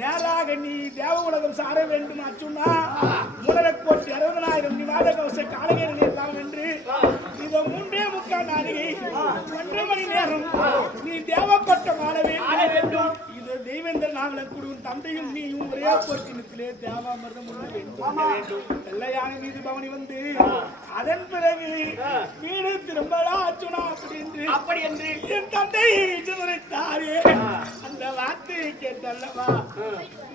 நேராக நீ தேவ உலகம் சார வேண்டும் அச்சுனா முனரக்கோட்டி 60,000 நிவாத கவச காலவேரன் எல்லாம் என்று இதை 3.25 நாளிகை 1 மணி நேரம் நீ தேவப்பட்டம் ஆட வேண்டும். இது தெய்வேந்திர நாவலன் குடுவும் தந்தையும் நீயும் ஒரே போட்டினத்திலே தேவாமிர்தம் உண்ண வேண்டும். வெள்ளையான மீது பவனி வந்து அதன் பிறகு வீடு திரும்பலா அச்சுனா அப்படி என்று என் தந்தை சிதறித்தாரே. அந்த வார்த்தையை கேட்டல்லவா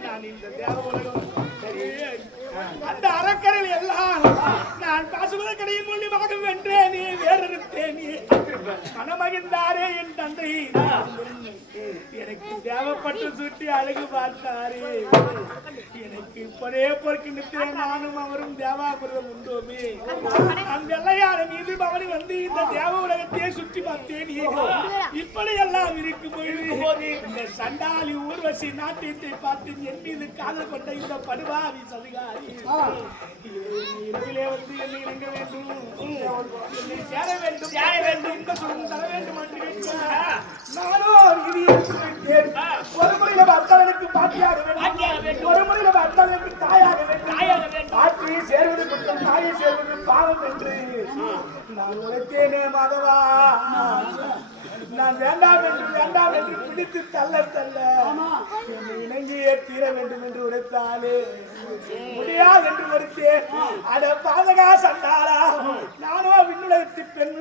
நான் இந்த தேவ உலகம் அந்த அறக்கரையில் எல்லாம் நான் பாசுபத கடையின் மூலியமாக வென்றேனே வேறறுத்தேனே மனமகிழ்ந்தாரே என் தந்தை. எனக்கு தேவைப்பட்டு சுட்டி அழகு பார்த்தாரே. எனக்கு இப்படியே பொறுக்கின்றே நானும் அவரும் தேவாபுரம் உண்டோமே. அந்த வெள்ளையான மீது பவனி வந்து இந்த தேவ உலகத்தையே சுற்றி பார்த்தேனே. இப்படியெல்லாம் இருக்கும் பொழுது இந்த சண்டாளி ஊர்வசி நாட்டியத்தை பார்த்து என் மீது காதல் கொண்ட இந்த படுவாவி சதிகாரி இரவிலே வந்து என்னை இணங்க வேண்டும், என்னை சேர வேண்டும், இந்த சொல்லும் தர வேண்டும் என்று நானோ ஒரு முறையில் அர்த்தவனுக்கு பாட்டியாக வேண்டும், ஒரு முறையில் அர்த்தவனுக்கு தாயாக வேண்டும். பாட்டியை சேர்வது குற்றம், தாயை சேர்வது பாவம் என்று நான் உழைத்தேனே மாதவா. நான் வேண்டாம் என்று பிடித்து தள்ள என்னை இணங்கியே தீர வேண்டும் என்று உரைத்தாலே முடியாது என்று மறுத்தேன். அட பாதகா சண்டாளா, நானோ விண்ணுலகத்து பெண்.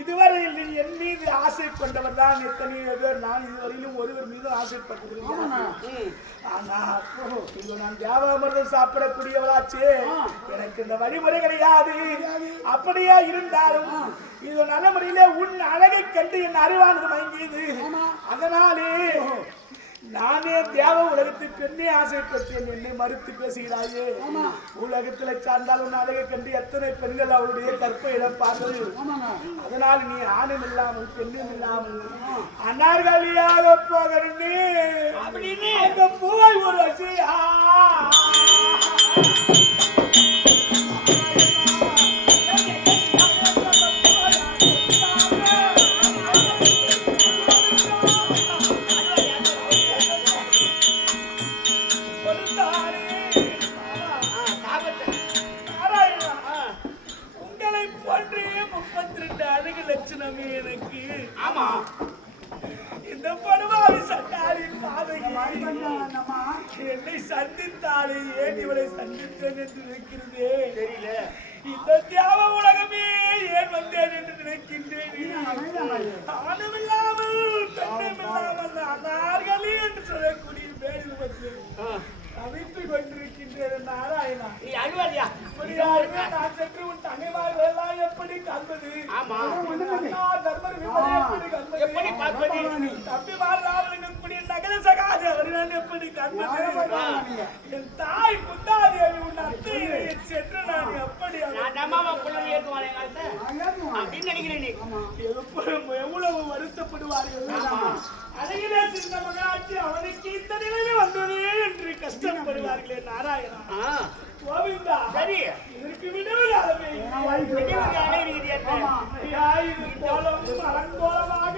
இதுவரையில் நீ என் மீது ஆசை கொண்டவர் தான் எத்தனையோ பேர். நான் இதுவரையிலும் ஒருவர் மீது ஆசைப்பட்டது. ஆனா நான் தேவாமிர்தம் சாப்பிடக்கூடியவளாச்சே, எனக்கு இந்த வழிமுறை கிடையாது. அப்படியே இருந்தாலும் இது நல்ல முறையிலே உன் அழகை கண்டு என் அறிவானது மயங்கியது. அதனாலே நானே தேவ உலகத்துக்கு பெண்ணே ஆசைப்பட்டேன். என்னை மறுத்து பேசுகிறாயே. உலகத்துல சார்ந்தாலும் அழகை கண்டு எத்தனை பெண்கள் அவளுடைய கற்பை இழப்பார்கள். அதனால் நீ ஆணும் இல்லாமல் பெண்ணும் இல்லாமல் அனார்கலியாக போகிறே அப்படின்னு அந்த பூவை ஒரு என்னை சந்தித்தாலே ஏன் இவளை சந்தித்தேன் என்று நினைக்கிறதே தெரியல. இந்த தியாக உலகமே ஏன் வந்தேன் என்று நினைக்கின்றேன். ஆணுமில்லாமல் பெண்ணுமில்லாமல் அனார்களே என்று சொல்லக்கூடிய பேரில் வந்து தவித்துக் கொண்டிருக்கின்றேன். நாராயணா, நீ அழுவாதியா? நான் சென்று உன் தங்கைமார்கள் எல்லாம் எப்படி காண்பது? தர்மர் எப்படி பார்ப்பது? தம்பி மாறுடைய நகர சகாது அவர்கள் எப்படி காண்பது? என் தாய் புத்தாதேவி உன் அத்தை சென்று நான் எப்படி எவ்வளவு வருத்தப்படுவார்கள். அழகிலே சின்ன மகனாட்சி அவனுக்கு இந்த நிலையில் வந்தது என்று கஷ்டப்படுவார்களே. நாராயணா, கோவிந்தா, சரி இதற்கு விடுவு காலமே அலங்கோலமாக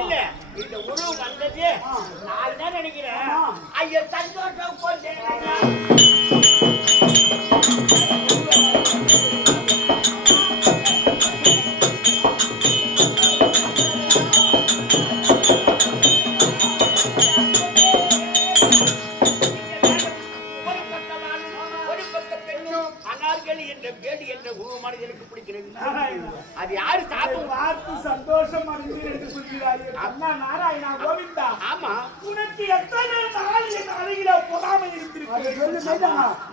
இல்ல. இந்த உருவம் வந்தது நான் தான் நினைக்கிறேன். ஐயா சந்தோஷம் அது யாரு பார்த்து சந்தோஷம் என்று சொல்கிறார்கள். அண்ணா நாராயணா, கோவிந்தா, ஆமா உனக்கு எத்தனை நாள் அழகில போதா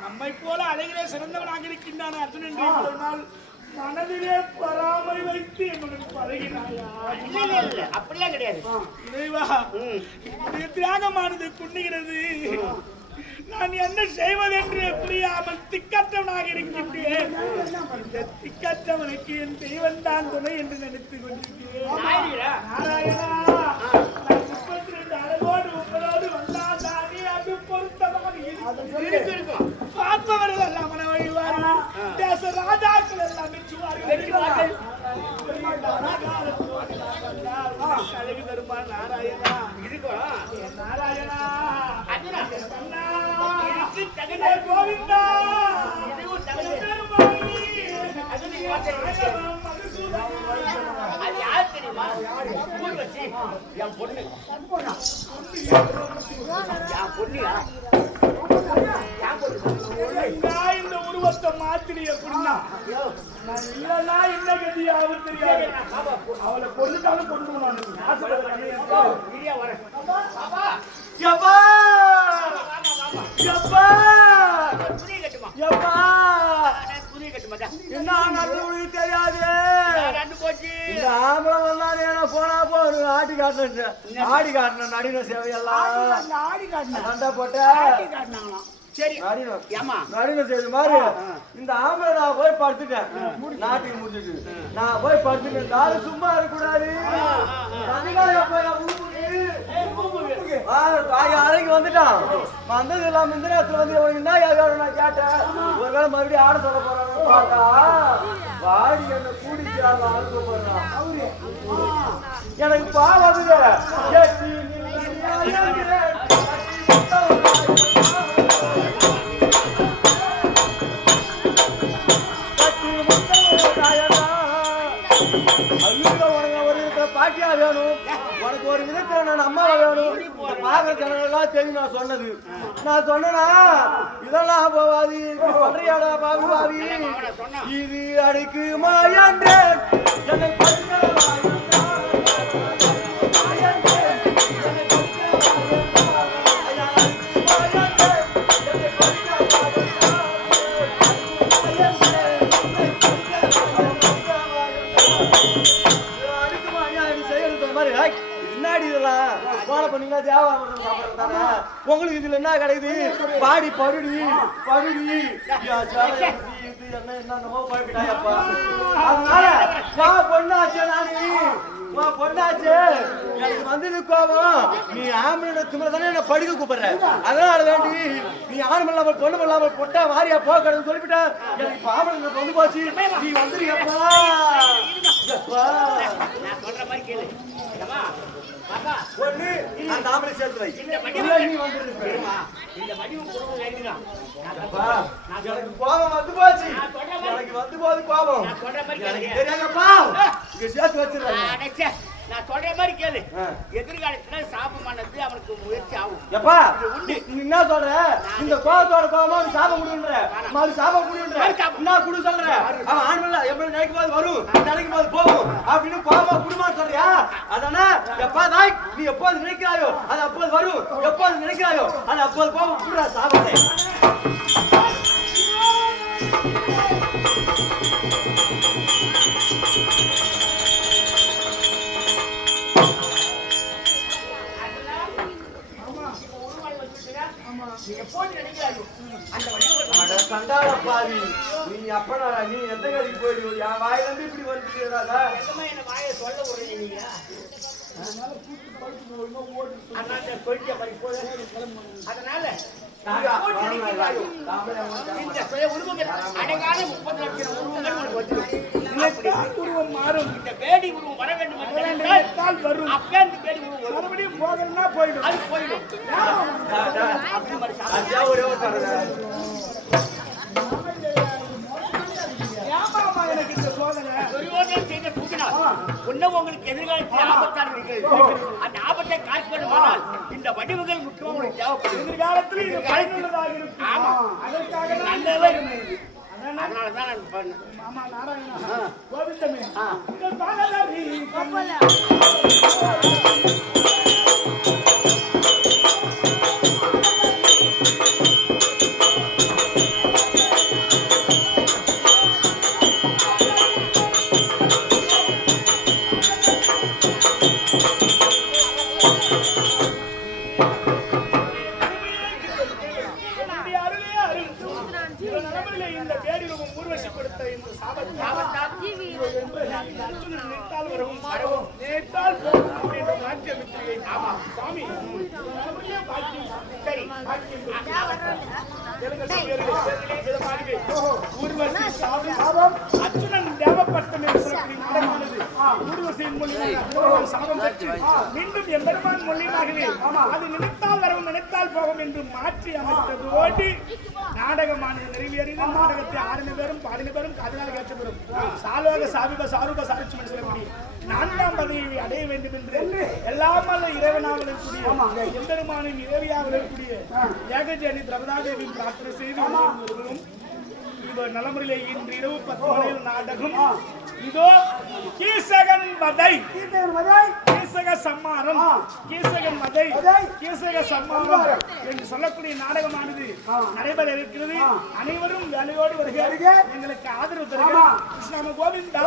நம்மை போல அழகிலே சிறந்தவனாக இருக்கின்றான் அர்ஜுனன் என்று ஒரு நாள் மனதிலே பராமை வைத்து என்னுடன் பழகினாயா? அப்படிலாம் கிடையாது. இறைவா, என்னுடைய தியாகமானது குன்னுகிறது. நான் என்ன செய்வதென்று புரியாமல் திக்கற்றவனாக இருக்கின்றேன். இந்த திக்கற்றவனுக்கு என் தெய்வம் தான் துணை என்று நினைத்துக் கொண்டிருக்கிறேன். நாராயணா, நான் 32 அழகோடு உங்களோடு வந்தால் தானே அது பொருத்தமாக இருக்கும். பார்ப்பவர்கள் எல்லாம் மன வழிவார்கள், தேச ராஜாக்கள் எல்லாம் மெச்சுவார்கள். அழகு தருமா நாராயணா? நாராயணா, கோவிந்தா, அது யார் தெரியுமா? என் பொண்ணு. இந்த உருவத்தை மாத்திரி எப்படின்னா நான் இல்லைன்னா என்ன கதியாவது தெரியாது. அவளை கொண்டுட்டாலும் கொண்டு என்ன தெரியாது. போனா போன ஆடி காட்டணும், ஆடி காட்டணும், நடின சேவையெல்லாம் ஆடி காட்டினா சண்டை போட்ட காட்டினாங்களாம். சரி, நடின செய்து மாதிரி இந்த ஆம்பளை நான் போய் படுத்துட்டேன். நாட்டுக்கு முடிச்சுட்டு நான் போய் படுத்துட்டேன். நாலு சும்மா இருக்கக்கூடாது. அறைக்கு வந்துட்டான். வந்தது இல்லாம இந்த நேரத்துல வந்து என்ன நான் கேட்டேன். ஒருவேளை மறுபடியும் ஆட சொல்ல போறான்னு பார்த்தா வாடி என்ன கூடிச்சு அனுப்ப போறான். எனக்கு பாவம் பாட்டியா வேணும். உனக்கு ஒரு விதத்துல நான் அம்மாவை வேணும். பாக்குற ஜனங்கள்லாம் தெரியும் நான் சொன்னது. நான் சொன்னா இதெல்லாம் போவாது. பண்றியாடா பாகுவாதி இது அடிக்குமா என்று என்னை உங்களுக்கு இதுல என்ன கிடைக்குது? பாடி பருடி பருடி என்னென்னமோ போய்விட்டாயப்பா. அதனால வா பொண்ணாச்சு, நானு வா பொண்ணாச்சு. எனக்கு வந்தது கோபம். நீ ஆம்பளை திமிர தானே என்ன படிக்க கூப்பிடுற. அதனால வேண்டி நீ ஆணும் இல்லாமல் பொண்ணு இல்லாமல் பொட்டா வாரியா போக்கணும்னு சொல்லிவிட்ட. எனக்கு பாவம் வந்து போச்சு. நீ வந்துருக்கப்பா. ஒண்ணு அந்த ஆம்பளை சேர்த்து வை. எனக்கு கோபம் வந்து போச்சு. எனக்கு வந்து போது கோபம். எனக்கு தெரியாதப்பா. இங்க சேர்த்து வச்சிருக்கேன். நான் சொல்ற மாதிரி கேளு. எதிர்காலத்துல சாபமானது அவனுக்கு முயற்சி ஆகும். எப்பா நீ என்ன சொல்ற? இந்த கோபத்தோட கோபமா சாபம் முடியுன்ற மாதிரி சாபம் முடியுன்ற என்ன குடு சொல்ற? அவன் ஆண்மல்ல எப்படி நினைக்கும் போது வரும், நினைக்கும் போது போகும் அப்படின்னு கோபமா குடுமா சொல்றியா? அதானே எப்பா தாய் நீ எப்போது நினைக்கிறாயோ அது அப்போது வரும், எப்போது நினைக்கிறாயோ அது அப்போது போகும். குடுறா சாபத்தை. கண்டாளப்பாவி நீ அப்பனாடா, நீ எந்த கதைக்கு போயிடு? என் வாயிலிருந்து இப்படி வந்துட்டா என்ன வாயை சொல்ல விடுறீங்க நீங்க? அதனால இந்த அழகான 30 லட்சம் உருவம் மாறும். இந்த பேடி உருவம் வர வேண்டும் என்றால் வரும். அப்பே இந்த பேடி உருவம் மறுபடியும் போகணும்னா போயிடும். அது போயிடும். எனக்கு இந்த சோதனை செய்த தூக்கினால் ஒன்னும் உங்களுக்கு எதிர்காலத்தில் ஆபத்தாக இருக்கிறது. அந்த ஆபத்தை காட்சிப்படுமானால் இந்த வடிவுகள் முக்கியமாக உங்களுக்கு தேவைப்படும். எதிர்காலத்தில் இது பயனுள்ளதாக இருக்கும். ஆமா, அதற்காக அதனாலதான் நான் பண்ணேன். மாமா நாராயணா கோவிந்தமே அர்ஜுனன் தேவப்பட்டம் என்று சொல்லக்கூடிய நாடகமானது ஊர்வசியின் மூலியமாக சாபம் பெற்று மீண்டும் எம்பெருமான் மூலியமாகவே அது நினைத்தால் வரவும் நினைத்தால் போகும் என்று மாற்றி அமைத்ததோடு நாடகமானது நிறைவேறின நாடகத்தை 6 பேரும் 12 பேரும் காதலால் கேட்கப்படும் சாலோக சாபிப சாரூப சாரிச்சும் என்று சொல்லக்கூடிய 4ஆம் பதவியை அடைய வேண்டும் என்று எல்லாமல்ல இறைவனாக இருக்கக்கூடிய எம்பெருமானின் இறைவியாக இருக்கக்கூடிய ஏகஜனி திரௌபதி பிரார்த்தனை செய்து இவர் நலமுறையிலே இன்று இரவு 10 மணியில் நாடகம் இதோ கீசகன் வதை கீசக சம்மாரம் கீசகன் வதை கீசக சம்மாரம் என்று சொல்லக்கூடிய நாடகமானது நடைபெற இருக்கிறது. அனைவரும் வேலையோடு வருகிறார்கள். எங்களுக்கு ஆதரவு தருகிறார். கிருஷ்ண கோவிந்தா.